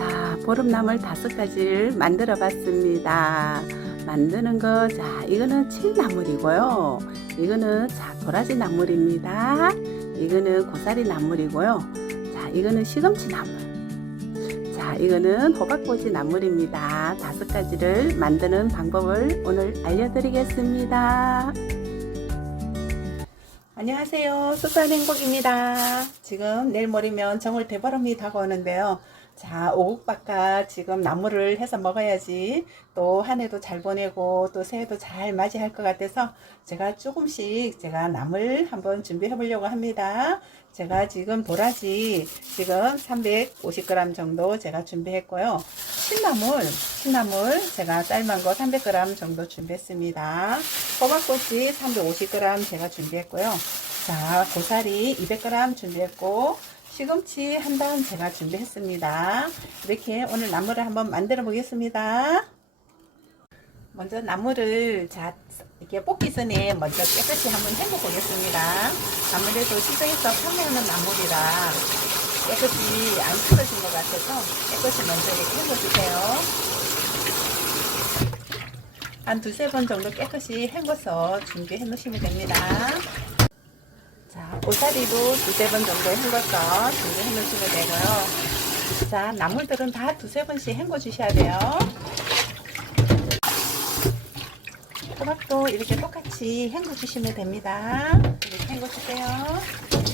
자, 보름나물 5가지를 만들어 봤습니다. 만드는 거, 자, 이거는 칠나물이고요. 이거는 자, 도라지 나물입니다. 이거는 고사리 나물이고요. 자, 이거는 시금치 나물. 자, 이거는 호박꼬지 나물입니다. 5가지를 만드는 방법을 오늘 알려드리겠습니다. 안녕하세요. 수수한 행복입니다. 지금 내일 모레면 정월 대보름이 다가오는데요. 자, 오곡박과 지금 나물을 해서 먹어야지 또 한 해도 잘 보내고 또 새해도 잘 맞이할 것 같아서 제가 조금씩 나물 한번 준비해 보려고 합니다. 제가 지금 도라지 지금 350g 정도 제가 준비했고요. 신나물 제가 삶은 거 300g 정도 준비했습니다. 호박꼬치 350g 제가 준비했고요. 자, 고사리 200g 준비했고 시금치 한 단 제가 준비했습니다. 이렇게 오늘 나물을 한번 만들어 보겠습니다. 먼저 나물을 자 이렇게 볶기 전에 먼저 깨끗이 한번 헹궈 보겠습니다. 아무래도 시장에서 판매하는 나물이라 깨끗이 안 풀어진 것 같아서 깨끗이 먼저 이렇게 헹궈 주세요. 한 두세 번 정도 깨끗이 헹궈서 준비해 놓으시면 됩니다. 자, 고사리도 두세 번 정도 헹궈서 준비해 놓으시면 되고요. 자, 나물들은 다 두세 번씩 헹궈 주셔야 돼요. 호박도 이렇게 똑같이 헹궈 주시면 됩니다. 이렇게 헹궈 주세요.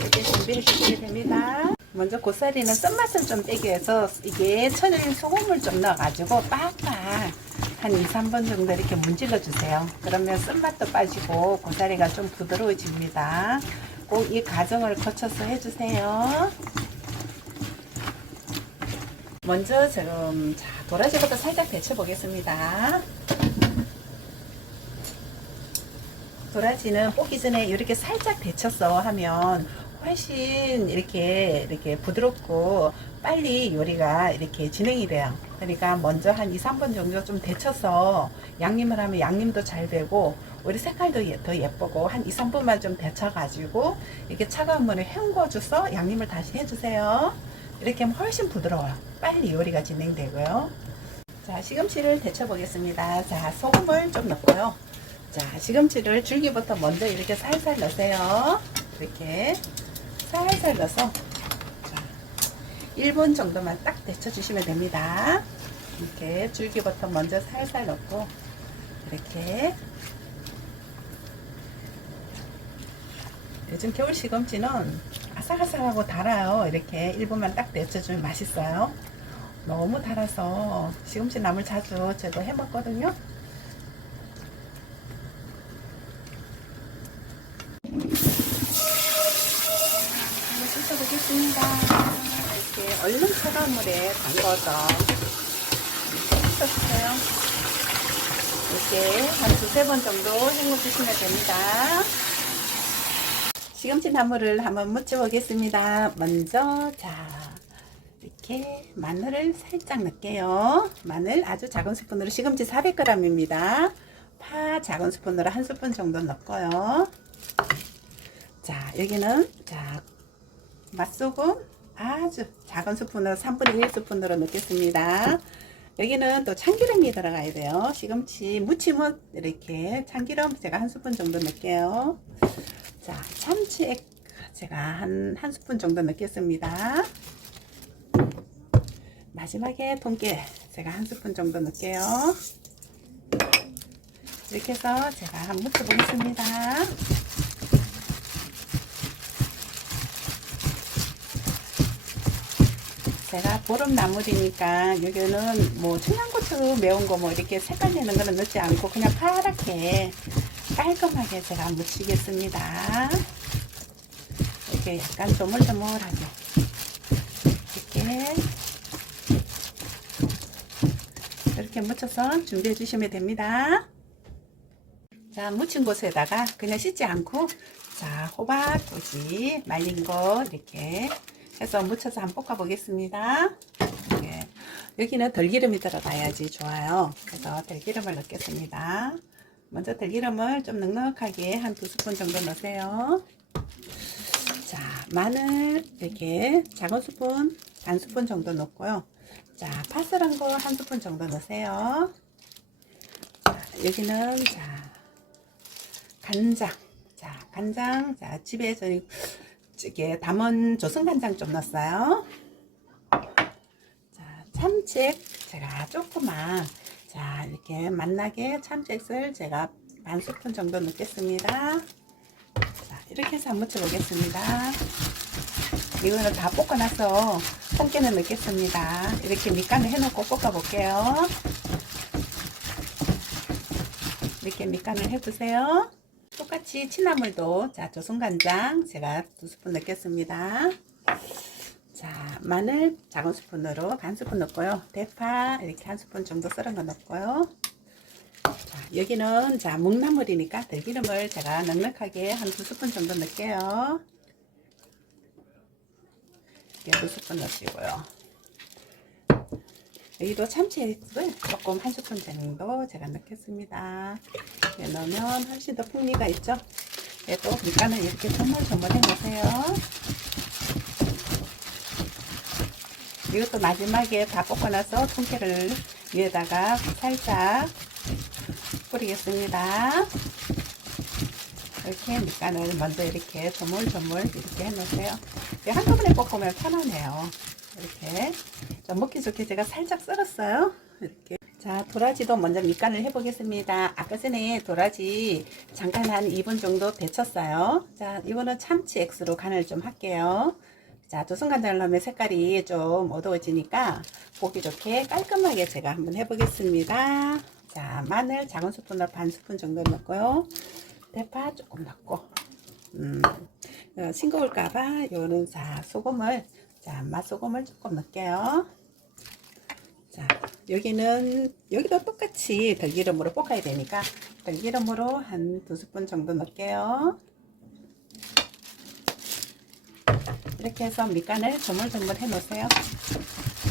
이렇게 준비해 주시면 됩니다. 먼저 고사리는 쓴맛을 좀 빼기 위해서 이게 천연 소금을 좀 넣어가지고 빡빡 한 2, 3번 정도 이렇게 문질러 주세요. 그러면 쓴맛도 빠지고 고사리가 좀 부드러워집니다. 꼭 이 과정을 거쳐서 해주세요. 먼저 지금 자, 도라지부터 살짝 데쳐 보겠습니다. 도라지는 볶기 전에 이렇게 살짝 데쳐서 하면 훨씬 이렇게 부드럽고 빨리 요리가 이렇게 진행이 돼요. 그러니까 먼저 한 2, 3번 정도 좀 데쳐서 양념을 하면 양념도 잘 되고 우리 색깔도 더 예쁘고 한 2, 3분만 좀 데쳐가지고 이렇게 차가운 물에 헹궈줘서 양념을 다시 해주세요. 이렇게 하면 훨씬 부드러워요. 빨리 요리가 진행되고요. 자, 시금치를 데쳐 보겠습니다. 자, 소금을 좀 넣고요. 자, 시금치를 줄기부터 먼저 이렇게 살살 넣으세요. 이렇게 살살 넣어서 자, 1분 정도만 딱 데쳐 주시면 됩니다. 이렇게 줄기부터 먼저 살살 넣고 이렇게 요즘 겨울 시금치는 아삭아삭하고 달아요. 이렇게 1분만 딱 데쳐주면 맛있어요. 너무 달아서 시금치 나물 자주 저도 해 먹거든요. 씻어보겠습니다. 이렇게 얼른 차가운 물에 담궈서 씻어주세요. 이렇게 한 두세 번 정도 헹궈주시면 됩니다. 시금치 나물을 한번 무쳐 보겠습니다. 먼저 자 이렇게 마늘을 살짝 넣을게요. 마늘 아주 작은 스푼으로 시금치 400g입니다. 파 작은 스푼으로 1스푼 정도 넣고요. 자, 여기는 자 맛소금 아주 작은 스푼으로 3분의 1스푼으로 넣겠습니다. 여기는 또 참기름이 들어가야 돼요. 시금치 무치면 이렇게 참기름 제가 1스푼 정도 넣을게요. 자, 참치액 제가 한 스푼 정도 넣겠습니다. 마지막에 통깨 제가 1스푼 정도 넣을게요. 이렇게 해서 제가 한번 묻혀 보겠습니다. 제가 보름나물이니까 여기는 뭐 청양고추 매운 거 뭐 이렇게 색깔 내는 거는 넣지 않고 그냥 파랗게 깔끔하게 제가 무치겠습니다. 이렇게 약간 조물조물하게 이렇게 묻혀서 준비해 주시면 됩니다. 자, 묻힌 곳에다가 그냥 씻지 않고 자, 호박꼬지 말린 거 이렇게 해서 묻혀서 한번 볶아 보겠습니다. 네. 여기는 들기름이 들어가야지 좋아요. 그래서 들기름을 넣겠습니다. 먼저 들기름을 좀 넉넉하게 한 2스푼 정도 넣으세요. 자, 마늘 이렇게 작은 스푼 반 스푼 정도 넣고요. 자, 파슬한 거 한 스푼 정도 넣으세요. 자, 여기는 간장. 자, 간장. 자, 집에 저희 이게 담은 조선 간장 좀 넣었어요. 자, 참치액 제가 조금만 이렇게 맛나게 참치액을 제가 반 스푼 정도 넣겠습니다. 자, 이렇게 해서 한번 묻혀보겠습니다. 이거는 다 볶아놔서 통깨는 넣겠습니다. 이렇게 밑간을 해놓고 볶아볼게요. 이렇게 밑간을 해주세요. 똑같이 취나물도 조선간장 제가 2스푼 넣겠습니다. 자, 마늘 작은 스푼으로 반 스푼 넣고요. 대파 이렇게 한 스푼 정도 썰은 거 넣고요. 자, 여기는 묵나물이니까 들기름을 제가 넉넉하게 한 2스푼 정도 넣을게요. 이렇게 2스푼 넣으시고요. 여기도 참치액을 조금 한 스푼 정도 제가 넣겠습니다. 이렇게 넣으면 훨씬 더 풍미가 있죠. 또 밑간을 이렇게 조물조물 해 놓으세요. 이것도 마지막에 다 볶아놔서 통깨를 위에다가 살짝 뿌리겠습니다. 이렇게 밑간을 먼저 이렇게 조물조물 이렇게 해 놓으세요. 한꺼번에 볶으면 편하네요. 이렇게 좀 먹기 좋게 제가 살짝 썰었어요. 이렇게. 자, 도라지도 먼저 밑간을 해 보겠습니다. 아까 전에 도라지 잠깐 한 2분 정도 데쳤어요. 자, 이거는 참치 액수로 간을 좀 할게요. 자, 조선간장을 넣으면 색깔이 좀 어두워지니까 보기 좋게 깔끔하게 제가 한번 해 보겠습니다. 자, 마늘 작은 스푼으로 반 스푼 정도 넣고요. 대파 조금 넣고 싱거울까봐 요는 소금을 맛소금을 조금 넣을게요. 자, 여기도 똑같이 들기름으로 볶아야 되니까 들기름으로 한 2스푼 정도 넣을게요. 이렇게 해서 밑간을 조물조물 해 놓으세요.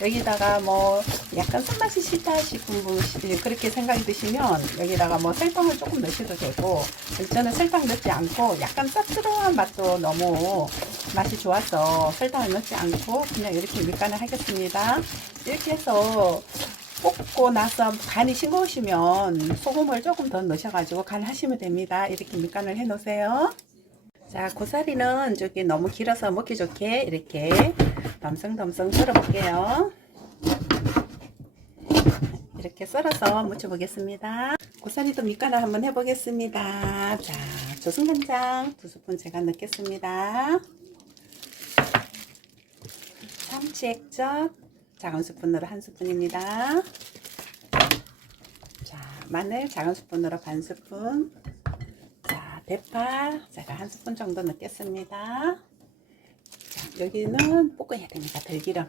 여기다가 뭐 약간 손맛이 싫다 싶은 분 그렇게 생각이 드시면 여기다가 뭐 설탕을 조금 넣으셔도 되고, 저는 설탕 넣지 않고 약간 쌉스러운 맛도 너무 맛이 좋아서 설탕을 넣지 않고 그냥 이렇게 밑간을 하겠습니다. 이렇게 해서 볶고 나서 간이 싱거우시면 소금을 조금 더 넣으셔가지고 간하시면 됩니다. 이렇게 밑간을 해 놓으세요. 자, 고사리는 저기 너무 길어서 먹기 좋게 이렇게 덤성덤성 썰어 볼게요. 이렇게 썰어서 무쳐 보겠습니다. 고사리도 밑간을 한번 해 보겠습니다. 자, 조선간장 2스푼 제가 넣겠습니다. 참치액젓 작은 스푼으로 1스푼입니다. 자, 마늘 작은 스푼으로 반 스푼. 대파 제가 1스푼 정도 넣겠습니다. 자, 여기는 볶아야 됩니다. 들기름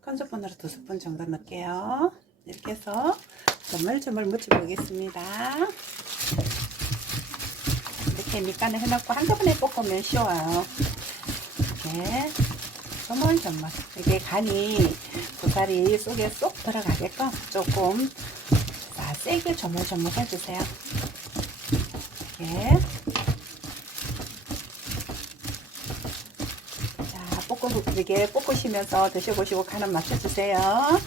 큰 스푼으로 2스푼 정도 넣을게요. 이렇게 해서 조물조물 무쳐 보겠습니다. 이렇게 밑간을 해놓고 한꺼번에 볶으면 쉬워요. 이렇게 조물조물 이게 간이 고사리 속에 쏙 들어가게끔 조금 세게 조물조물 해주세요. 자, 이렇게 볶으시면서 드셔보시고 간은 맞춰주세요.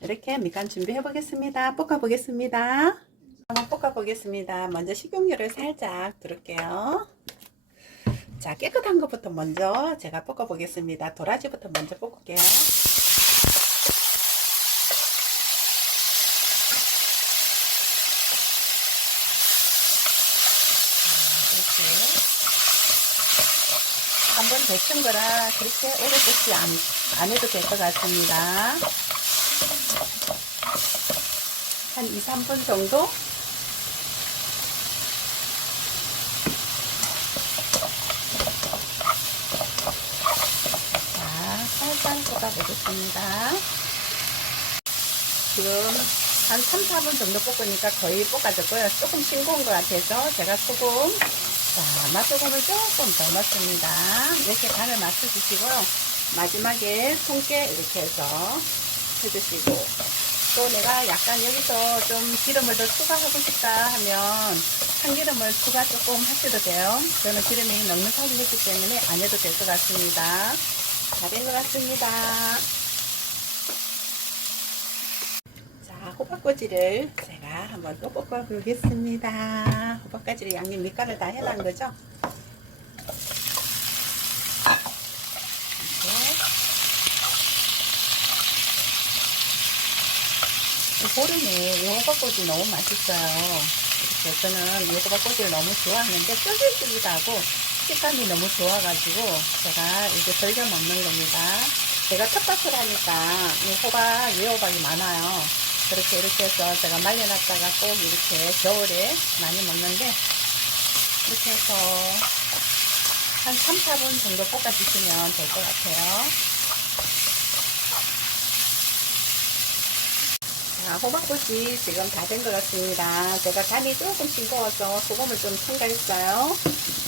이렇게 밑간 준비해 보겠습니다. 볶아 보겠습니다. 한번 볶아 보겠습니다. 먼저 식용유를 살짝 두를게요. 자, 깨끗한 것부터 먼저 제가 볶아 보겠습니다. 도라지부터 먼저 볶을게요. 한번 데친 거라 그렇게 오래 볶지 안 해도 될 것 같습니다. 한 2, 3분 정도? 자, 살짝 볶아보겠습니다. 지금 한 3, 4분 정도 볶으니까 거의 볶아졌고요. 조금 싱거운 것 같아서 제가 소금, 맛소금을 조금 더 넣습니다. 이렇게 간을 맞춰주시고요. 마지막에 통깨 이렇게 해서 해주시고, 또 내가 약간 여기서 좀 기름을 더 추가하고 싶다 하면 참기름을 추가 조금 하셔도 돼요. 저는 기름이 넉넉하게 했기 때문에 안 해도 될 것 같습니다. 다 된 것 같습니다. 호박꼬지를 제가 한번 또 볶아 보겠습니다. 호박꼬지를 양념 밑간을 다 해놓은 거죠. 보름에 이 호박꼬지 너무 맛있어요. 이렇게 저는 이 호박꼬지를 너무 좋아하는데 쫄깃쫄깃하고 식감이 너무 좋아가지고 제가 이렇게 즐겨 먹는 겁니다. 제가 텃밭을 하니까 이 호박, 외호박이 많아요. 그렇게 이렇게 해서 제가 말려놨다가 꼭 이렇게 겨울에 많이 먹는데 이렇게 해서 한 3, 4분 정도 볶아주시면 될 것 같아요. 자, 호박꽃이 지금 다 된 것 같습니다. 제가 간이 조금 싱거워서 소금을 좀 첨가했어요.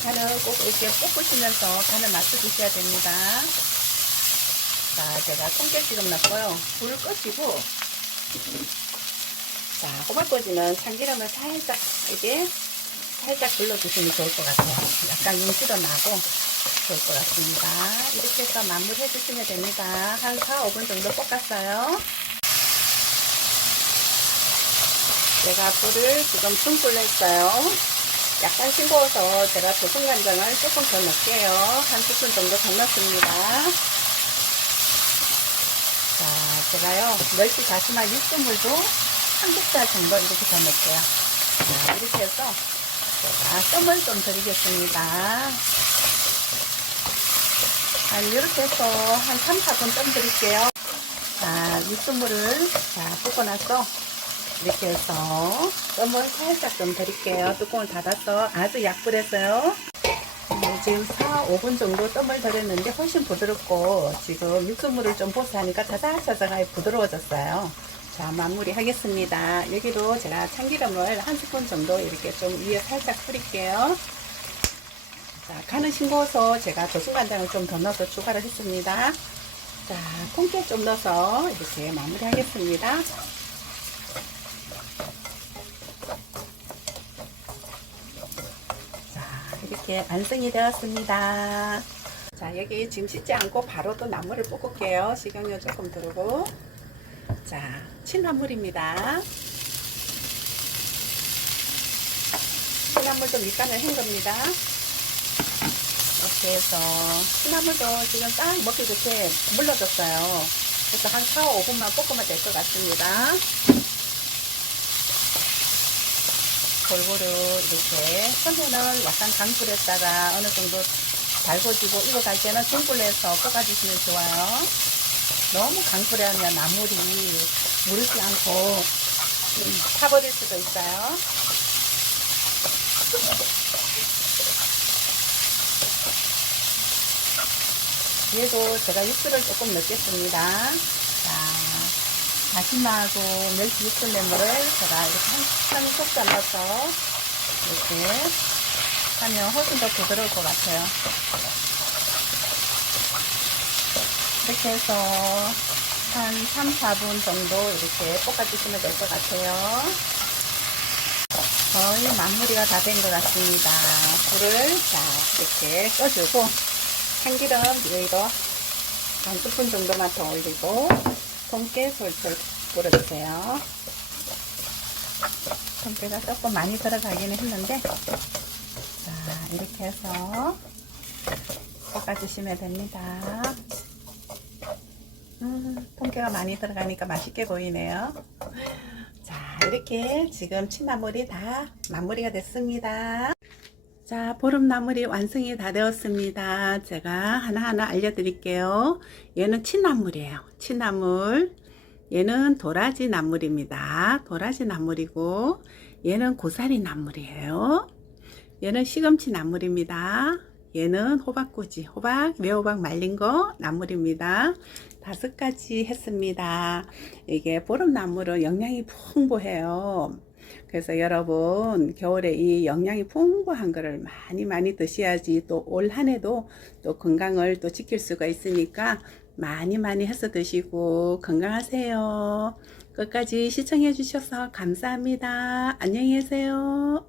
간을 꼭 이렇게 볶으시면서 간을 맞춰주셔야 됩니다. 자, 제가 통깨 지금 넣고요. 불을 끄시고, 자, 호박꼬지는 참기름을 살짝 이렇게 살짝 둘러주시면 좋을 것 같아요. 약간 윤기도 나고 좋을 것 같습니다. 이렇게 해서 마무리 해주시면 됩니다. 한 4, 5분 정도 볶았어요. 제가 불을 지금 중불로 했어요. 약간 싱거워서 제가 조선간장을 조금 더 넣을게요. 한 스푼 정도 더 넣습니다. 자, 제가요, 멸치 다시마 육수물도 한 국자 정도 이렇게 더 넣을게요. 자, 이렇게 해서 제가 뜸을 좀 들이겠습니다. 이렇게 해서 한 3, 4분 뜸 드릴게요. 자, 육수물을 볶아놔서 이렇게 해서 뜸을 살짝 좀 드릴게요. 뚜껑을 닫아서 아주 약불에서요. 지금 4, 5분 정도 뜸을 들였는데 훨씬 부드럽고 지금 육수물을 좀 보스하니까 자작자작하게 부드러워졌어요. 자, 마무리 하겠습니다. 여기도 제가 참기름을 한 스푼 정도 이렇게 좀 위에 살짝 뿌릴게요. 자, 간은 싱거워서 제가 조순간장을 좀 더 넣어서 추가를 했습니다. 자, 통깨 좀 넣어서 이렇게 마무리 하겠습니다. 이렇게 완성이 되었습니다. 자, 여기 지금 씻지 않고 바로 또 나물을 볶을게요. 식용유 조금 두르고. 자, 친나물입니다. 친나물도 밑간을 한 겁니다. 이렇게 해서 친나물도 지금 딱 먹기 좋게 물러졌어요. 그래서 한 4, 5분만 볶으면 될 것 같습니다. 골고루 이렇게 처음에는 약간 강불에다가 어느 정도 달궈지고 익어갈 때는 중불로 해서 볶아주시면 좋아요. 너무 강불에 하면 나물이 무르지 않고 타버릴 수도 있어요. 얘도 제가 육수를 조금 넣겠습니다. 자, 다시마하고 멸치 육수내물을 제가 이렇게 한 속자 넣어서 이렇게 하면 훨씬 더 부드러울 것 같아요. 이렇게 해서 한 3, 4분 정도 이렇게 볶아주시면 될 것 같아요. 거의 마무리가 다 된 것 같습니다. 불을 이렇게 꺼주고 참기름 여기도 한 스푼 정도만 더 올리고 통깨 솔솔 뿌려주세요. 통깨가 조금 많이 들어가기는 했는데 자, 이렇게 해서 볶아주시면 됩니다. 통깨가 많이 들어가니까 맛있게 보이네요. 자, 이렇게 지금 친나물이 다 마무리가 됐습니다. 자, 보름나물이 완성이 다 되었습니다. 제가 하나하나 알려드릴게요. 얘는 친나물이에요. 친나물. 얘는 도라지 나물입니다. 도라지 나물이고 얘는 고사리 나물이에요. 얘는 시금치 나물입니다. 얘는 호박꼬지, 호박, 매호박 말린 거 나물입니다. 5가지 했습니다. 이게 보름나물은 영양이 풍부해요. 그래서 여러분 겨울에 이 영양이 풍부한 거를 많이 드셔야지 또 올 한해도 또 건강을 또 지킬 수가 있으니까 많이 해서 드시고 건강하세요. 끝까지 시청해 주셔서 감사합니다. 안녕히 계세요.